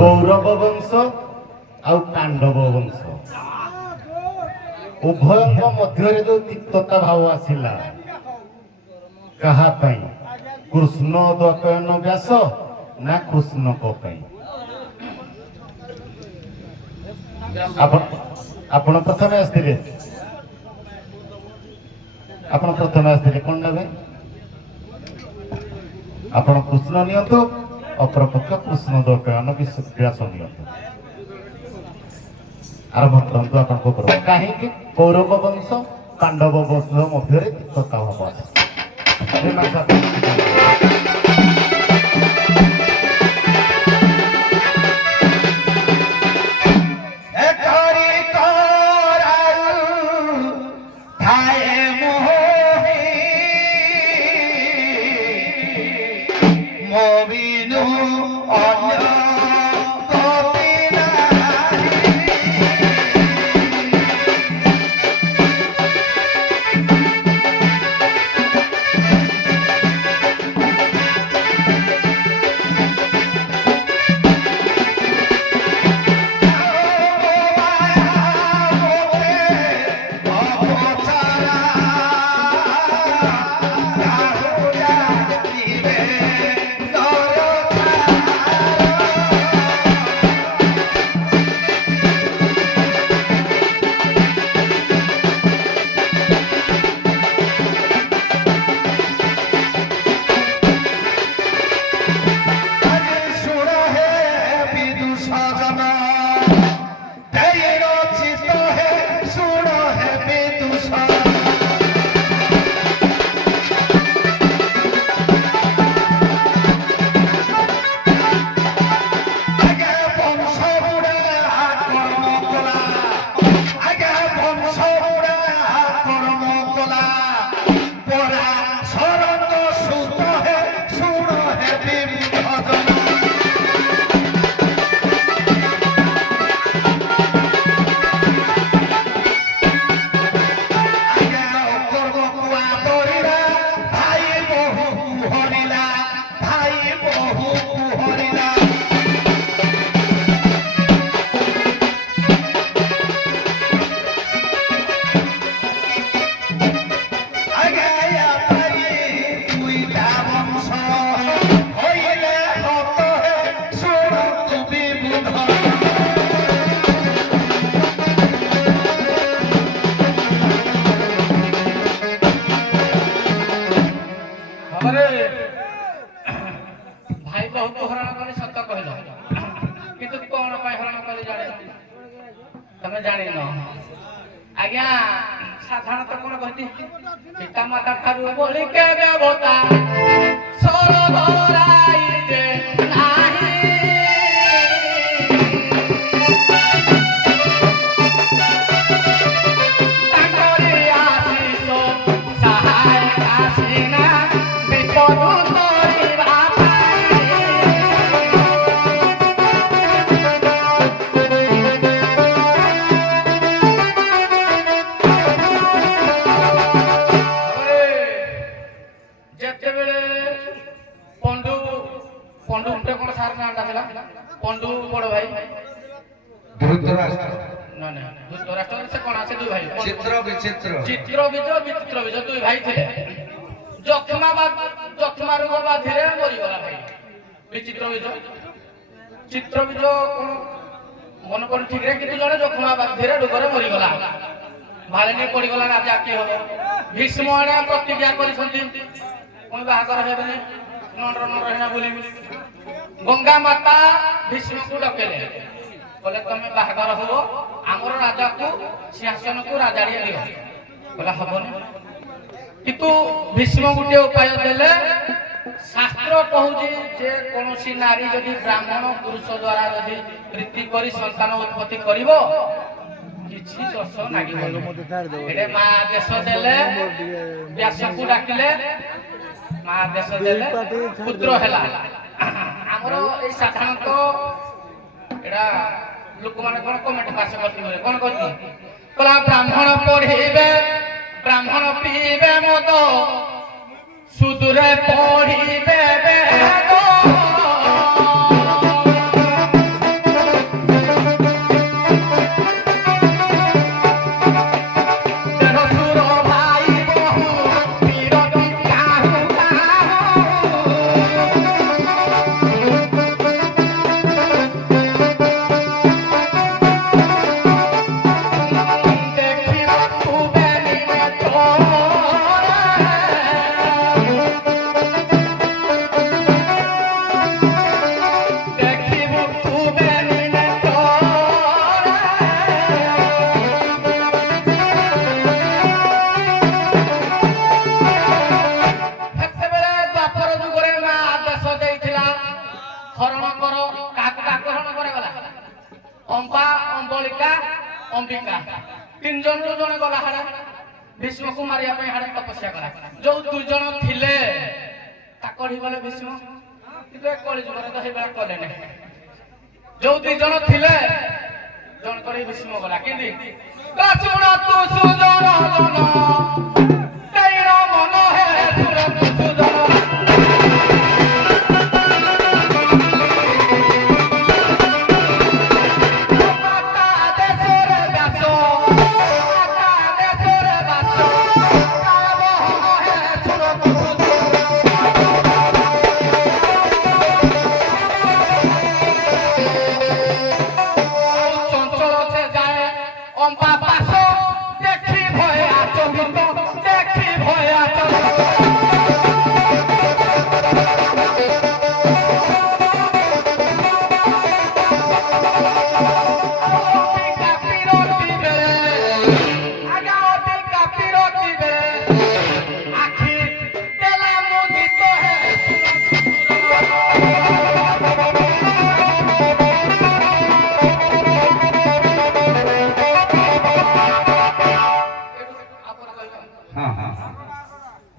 କୌରବ ବଂଶ ଆଉ ପାଣ୍ଡବ ବଂଶ ଉଭୟଙ୍କ ମଧ୍ୟରେ ଯୋଉ ତିକ୍ତତା ଭାବ ଆସିଲା କାହା ପାଇଁ? କୃଷ୍ଣ ଦ୍ୱୈପାୟନ ବ୍ୟାସ ନା କୃଷ୍ଣଙ୍କ ପାଇଁ? ଆପଣ ପ୍ରଥମେ ଆସିଥିଲେ କଣ ନେବେ? ଆପଣ କୃଷ୍ଣ ନିଅନ୍ତୁ, ଅପରପକ୍ଷ କୃଷ୍ଣ ଦ୍ୱୈପାୟନ ବ୍ୟାସ ନିଅନ୍ତୁ। ଆରମ୍ଭ କରନ୍ତୁ ଆପଣଙ୍କ ଉପର। କାହିଁକି କୌରବ ବଂଶ ପାଣ୍ଡବ ବଂଶ ମଧ୍ୟରେ ତିକ୍ତତା ଭାବ ଅଛି? तमे जानी न आज्ञा साधारणतः कोन कहती पिता माता ठारू बोली के देवता सरबराई जे नाही तांकरी आशीष सहाय कासिना विपद पंडू बड़ भाई धृतराष्ट्र ना ना धृतराष्ट्र से कोन आसे दुई भाई चित्र विचित्र विचित्र दुई भाई थे जखमा रोग बाधिरे मरि गला भाई विचित्र कोन मन कोन ठीक रे कितु जने जखमा बाधिरे रोगरे मरि गला भालेनी पड़ी गला राजा के हो भीष्म ने प्रतिज्ञा करि संति कोन बाहागर हेबने नंदर हेना बोली गंगा माता भीष्म को डकेले बोले तमे बाहागर हो आमर राजा को सिंहासन को राजाड़िया दियो बोला हबनी किंतु भीष्म गुटे उपाय देले शास्त्र कहूजी जे कोनोसी नारी जदि ब्राह्मण पुरुष द्वारा जदि प्रीति करी संतान उत्पत्ति करिवो किछि दोष नागिबो एडे मा देश देले व्यास को डाकिले मा देश देले पुत्र हैला हमर ए साधारणत एडा लोक माने कोन कमेंट पास करती बोले कोन कहती कला ब्राह्मण पढ़िबे ब्राह्मण पीबे मद सुदूरे पढ़िबे ବାସ ଦେଇଥିଲା ହରଣ କର କାହାକୁ କାହାକୁ ହରଣ କରେ ଗଲା ଅମ୍ପା ଅମ୍ବଳିକା ଅମ୍ବିକା ତିନି ଜଣରୁ ଜଣେ ଗଲା ହାଡେ ଭୀଷ୍ମକୁ ମାରିବା ପାଇଁ ହାଡେ ତପସ୍ୟା କଲା ଯୋଉ 2 ଜଣ ଥିଲେ ତାକଢି ଗଲେ ଭୀଷ୍ମ କିନ୍ତୁ ଏ କଳି ଯୁଗରେ ତ ସେଇଭଳିଆ କଲେ ନାହିଁ ଯୋଉ 2 ଜଣ ଥିଲେ ଜଣ କରି ଭୀଷ୍ମ ଗଲା କେନ୍ତି ଶୁଣ ତୁ ସୁଜନ ଜନ ତେର ମନ ହେ ଶୁଣ ତୁ ସୁଜନ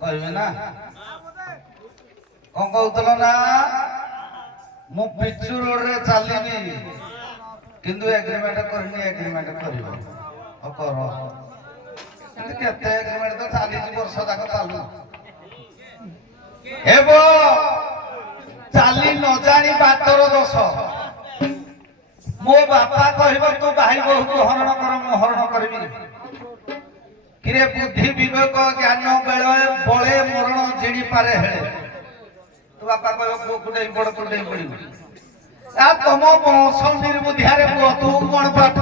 କହିବେ ନା କଣ କହୁଥିଲ ନା ମୁଁ ପିଚୁ ରୋଡରେ ଚାଲିନି କିନ୍ତୁ ଏଗ୍ରିମେଣ୍ଟ କରିନି ଏଗ୍ରିମେଣ୍ଟ କରିବ କର କେତେ ଏଗ୍ରିମେଣ୍ଟ ତ ଚାଲିଛି ବର୍ଷ ଯାକ ଚାଲୁ ହେବ ଚାଲି ନ ଜାଣି ବାଟର ଦୋଷ ମୋ ବାପା କହିବ ତୁ ଭାଇ ବୋହୂକୁ ହରଣ କର ମୁଁ ହରଣ କରିବି କିରେ ବୁଦ୍ଧି ବିବେକ ଜ୍ଞାନ ବଳେ ମରଣ ଜିଣି ପାରେ ହେଳେ ତୁ ବାପା କହିବ ପୁଅକୁ ଡେଇଁ ପଡ ତୁ ଡେଇଁ ପଡିବୁ ତମ ବଂଶ ନିର୍ବୁଦ୍ଧିଆରେ ପୁଅ ତୁ କଣ ପାଠ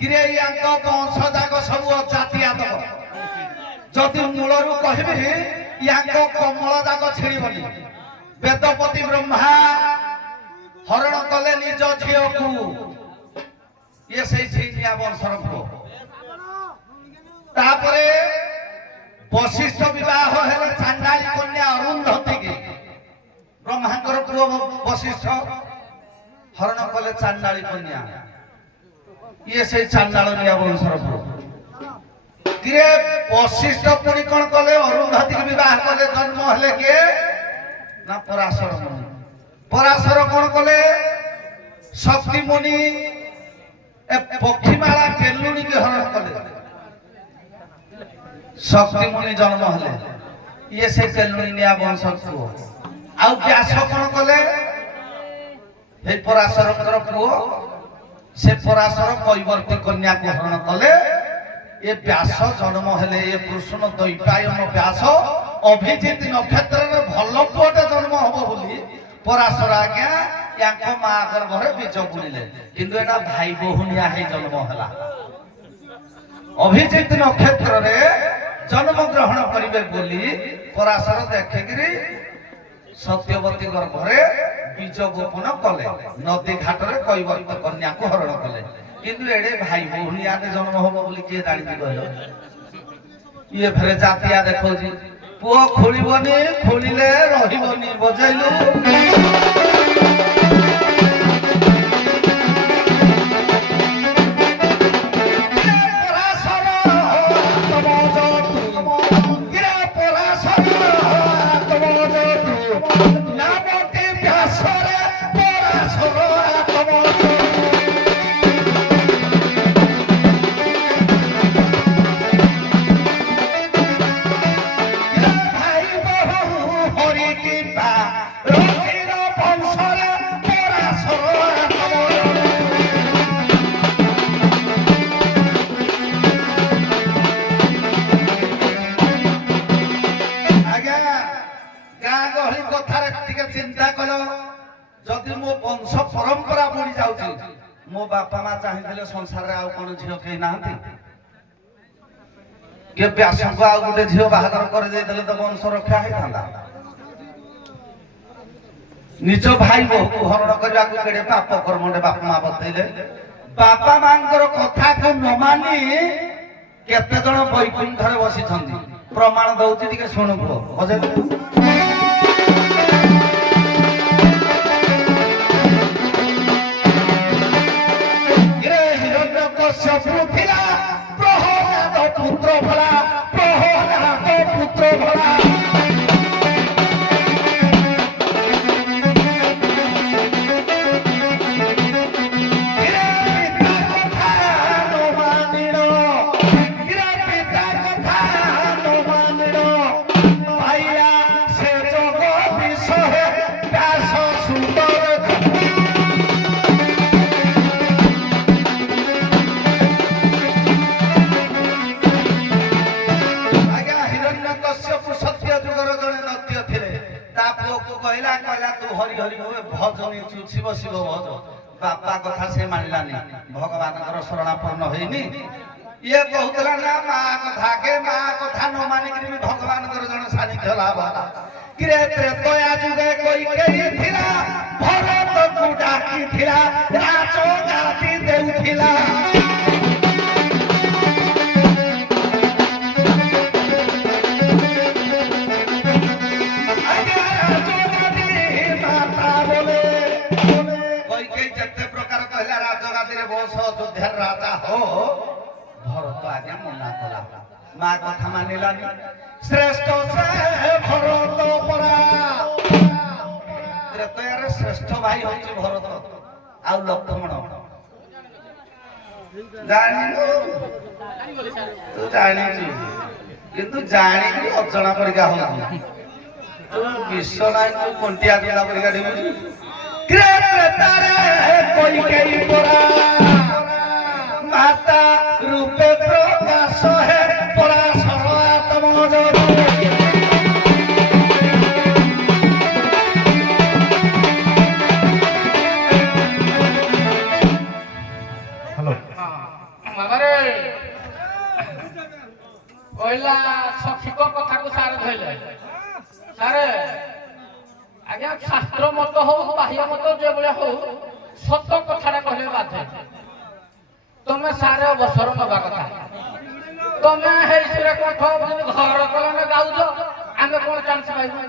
କିରେ ୟାଙ୍କ ବଂଶ ଯାକ ସବୁ ଅଜାତିଆ ଦବ ଯଦି ମୂଳରୁ କହିବି ୟାଙ୍କ କମଳ ଯାକ ଛିଡ଼ିବନି ବେଦପତି ବ୍ରହ୍ମା ହରଣ କଲେ ନିଜ ଝିଅକୁ ଇଏ ସେଇ ଝିଅ ବଂଶର ପୁଅ ତାପରେ ବଶିଷ୍ଠ ବିବାହ ହେଲେ ଚାଣ୍ଡାଳୀ କନ୍ୟା ଅରୁନ୍ଧତୀକି ବ୍ରହ୍ମାଙ୍କର ପୁଅ ବଶିଷ୍ଠ ହରଣ କଲେ ଚାଣ୍ଡାଳୀ କନ୍ୟା ଇଏ ସେଇ ଚାଣ୍ଡାଳିଆ ବଂଶର ପୁଅ କିରେ ବଶିଷ୍ଠ ପୁଣି କଣ କଲେ ଅରୁନ୍ଧତୀକି ବିବାହ କଲେ ଜନ୍ମ ହେଲେ କିଏ ନା ପରାଶର ମୁନି ପରାଶର କଣ କଲେ ଶକ୍ତି ମୁନି ପକ୍ଷୀମାଳା କେଲୁଣୀକି ହରଣ କଲେ ଶକ୍ତି ମୁନି ଜନ୍ମ ହେଲେ ଇଏ ସେ କେଲୁଣୀ ନିଆ ବଂଶ ପୁଅ ଆଉ ବ୍ୟାସ କଣ କଲେ এই পরাশরଙ୍କର ପୁଅ ସେ ପରାଶର କୈବର୍ତ୍ତୀ କନ୍ୟାକୁ ହରଣ କଲେ ଏ ବ୍ୟାସ ଜନ୍ମ ହେଲେ ଏ କୃଷ୍ଣ ଦୈପାୟନ ବ୍ୟାସ ଅଭିଜିତ ନକ୍ଷତ୍ରରେ ଭଲ ପୁଅଟେ ଜନ୍ମ ହବ ବୋଲି ପରାଶର ଆଜ୍ଞା ୟାଙ୍କ ମା ଗର୍ଭରେ ବୀଜ ବୁଣିଲେ କିନ୍ତୁ ଏଟା ଭାଇ ବୋହୁନିଆ ହେଇ ଜନ୍ମ ହେଲା ଅଭିଜିତ ନକ୍ଷତ୍ରରେ ଜନ୍ମ ଗ୍ରହଣ କରିବେ ବୋଲି ପରାଶର ଦେଖିକିରି ସତ୍ୟବତୀ ଗର୍ଭରେ বীজ গোপন কলে নদী ঘাটরে কৈবর্ত কন্যাকে হরণ কলে কিন্তু এড়ে ভাই ভৌনিয়াতে জন্ম হব বলি কে জানিছি কইল ইয়ে ফেরে জাতিয়া দেখোজি পুଅ ଖୋଳିବନି ଖୋଳିଲେ ରହିବନି ବଜେଇଲୁ मो बापा माँ चाहिए संसार आउ कौन झील कहीं ना के व्यास को आउ गोटे झील बाहागर कर तो वंश रक्षा होता निज भाई बहु को हरण करने पाप कर्म बापा माँ बतैले ବାପା ମାଙ୍କର କଥାକୁ ନ ମାନି କେତେ ଜଣ ବୈକୁଣ୍ଠରେ ବସିଛନ୍ତି ପ୍ରମାଣ ଦଉଛି ଟିକେ ଶୁଣୁ ପୁଅ ହିରଣ୍ୟକଶ୍ୟପ ଥିଲା ପ୍ରହ୍ଲାଦ ପୁତ୍ର ଭଳା ପ୍ରହ୍ଲାଦ ପୁତ୍ର ଭଳା ଶିବ ଶିବ ଭଜ ବାପା କଥା ସେ ମାନିଲାନି ଭଗବାନଙ୍କର ଶରଣାପନ୍ନ ହେଇନି ଇଏ କହୁଥିଲା ନା ମା କଥା କେ ମା କଥା ନ ମାନିକିରି ବି ଭଗବାନଙ୍କର ଜଣେ ସାନ୍ନିଧ୍ୟ ଲାଭ ହେଲା କିରେ ତ୍ରେତୟା ଯୁଗେ କୈକେୟୀ ଥିଲା ଭରତକୁ ଡାକିଥିଲା ରାଜ ଗାଦି ଦେଉଥିଲା ଅଯୋଧ୍ୟାର ରାଜା ହୋ ଭରତ ଆଜ୍ଞା ମନା କଲା ମା କଥା ମାନିଲାନି ଶ୍ରେଷ୍ଠ ସେ ଭରତ ପରା ତ୍ରେତୟାରେ ଶ୍ରେଷ୍ଠ ଭାଇ ହଉଛି ଭରତ ଆଉ ଲକ୍ଷ୍ମଣ ଜାଣିନୁ ତୁ ଜାଣିଛୁ କିନ୍ତୁ ଜାଣିକି ଅଜଣା ପରିକା ହଉଛୁ ତୁ ବିଷ ନାହିଁ ତୁ କଣ୍ଟିଆ ଦିଲା ପରିକା ଦେଖୁଛୁ ତ୍ରେତାରେ କୈକେୟୀ ପରା माता रूपे प्रकाश है पराशर आत्म हेलो बाबारे कहला सखीक कथा को सारे धइले सारे आज्ञा शास्त्र मत हो बाह्य मत जे बले हो सत कथाटा कहले बाधे तमे सारे अवसर नवा कथा तमे हेसिरे कोठ घर कलने गाउज आमे कोन चांस पाइबु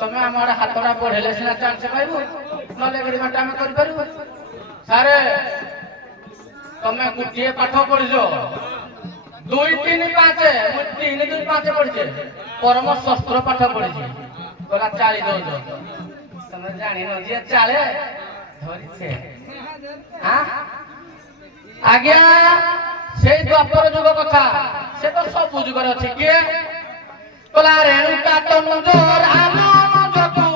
तमे हमर हातडा पढेले सिना चांस पाइबु नले एग्रीमेंट आमे करि परिबु सारे तमे गुटिए पाठ पढिजो 2 3 5 मु 3 2 5 पढिजे परम शस्त्र पाठ पढिजे तोरा 40 दउजो तमे जानि न जे 40 धरिछे हां आज्ञा से द्वापर जुग कथा से तो सब जुग अच्छे किए कला रेणुका तनुज राम जगु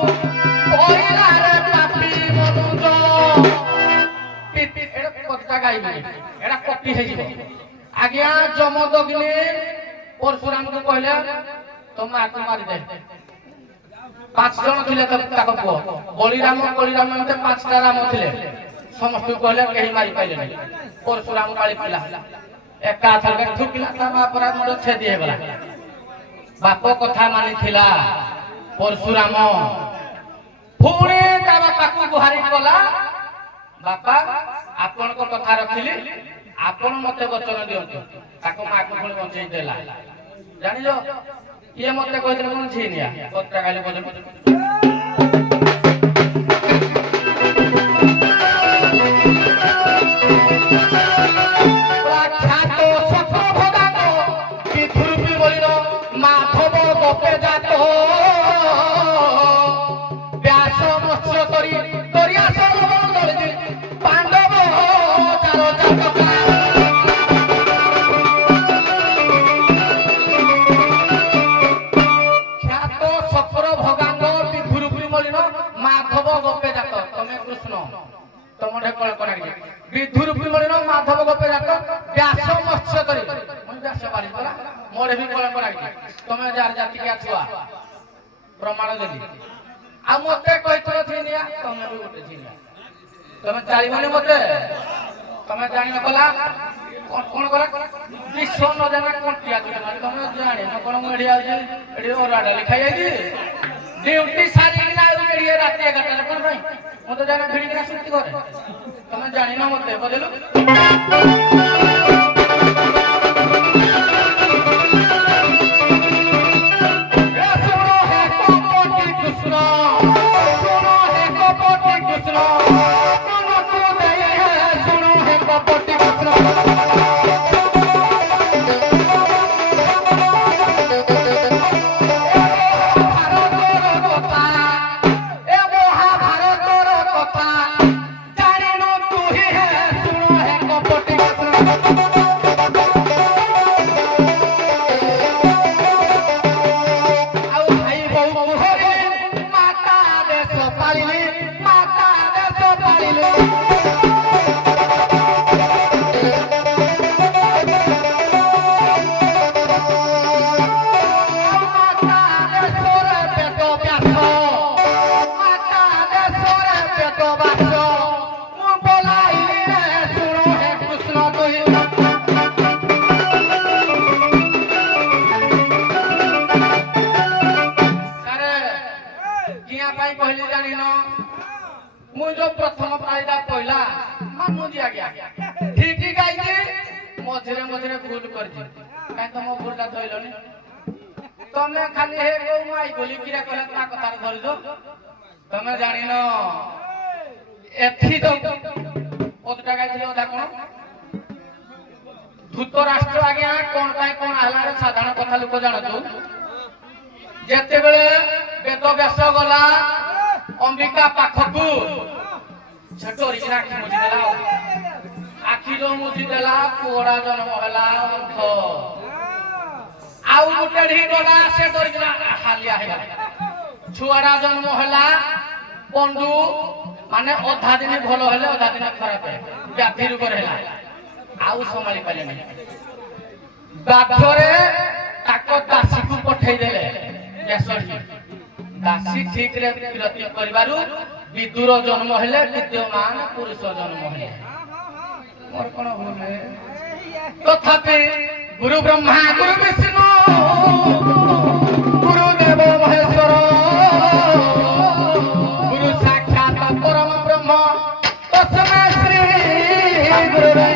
ओइला रे पापी मनुज एड़ा कथा गाइबे एड़ा कपि हे जिवो आज्ञा जमदग्नि परशुराम को कहले तुम आको मारि दे 5 जन थिले ताको पुओ बलिराम एते 5 टा राम थिले समस्त कहले कहीं मारि पाइले नहीं परशुराम गाड़ी पिला एका थरके ठुकिला ता बापरा मुंड छेदी हे गला बाप कथा मानि थिला परशुराम पुणे ता बापा को गुहारी कला बापा आपन को कथा रखिली आपन मते वचन दियंतु ताको मा को पुणी बंचै देला जानि जो ये मते कहिदे कोन छिनिया कथा गाली बजन विधुरूपी मणि माधव गोपे जात व्यास मत्स्य करी मैं व्यास बारी परा मोरे भी कळ करा तमे जार जाति के छुआ प्रमाण देली आ मते कहितो छिनिया तमे भी उठे छिनिया तमे चारि माने मते तमे जानि न कला कोन करा विश्व न जाना कोटिया के तमे जानि न कोन मेडी आउजी एडी ओराडा लिखाई आइजी ड्यूटी सारी ना एडी राती 11 कोन भाई মতো জানা ভিড়ি কিনা সৃষ্টি করে তুমি জানি না মতে বুঝলো कहली जानी न मुई जो प्रथम पाइदा पहिला मानुजी आज्ञा ठीक ही गाइजी मझरे मझरे भूल करजी काई तम भूलटा धइलनी तमे खाली हे गो माई गोली किरा कहला ता कथा धरजो तमे जानी न एथि तो ओतटा गाइथिले ओदा कोन धृतराष्ट्र आज्ञा कोन पाई कोन आला रे साधारण कथा लोक जानतो जेते बेले वेद व्यास गला अंबिका पाखकू छटोरी आखि मुझी देला आखि जो मुझी देला कोड़ा जन्म होला अंध आउ गुटे ढी गला से डोरी हालिया हे छुआरा जन्म होला पंडू माने अधा दिन भलो हेले अधा दिन खराब हे व्याधि रोग रहला आउ संभाली पाले नहीं बाध्यरे ताको दासी को पठै देले व्यासजी दासी ठीक रे विरति परिवारु विदुर जन्म हेले विद्यमान पुरुष जन्म हेले मोर कोन भूले तथापि गुरु ब्रह्मा गुरु विष्णु गुरु देव महेश्वर गुरु साक्षात परम ब्रह्म तस्मै श्री गुरुदेव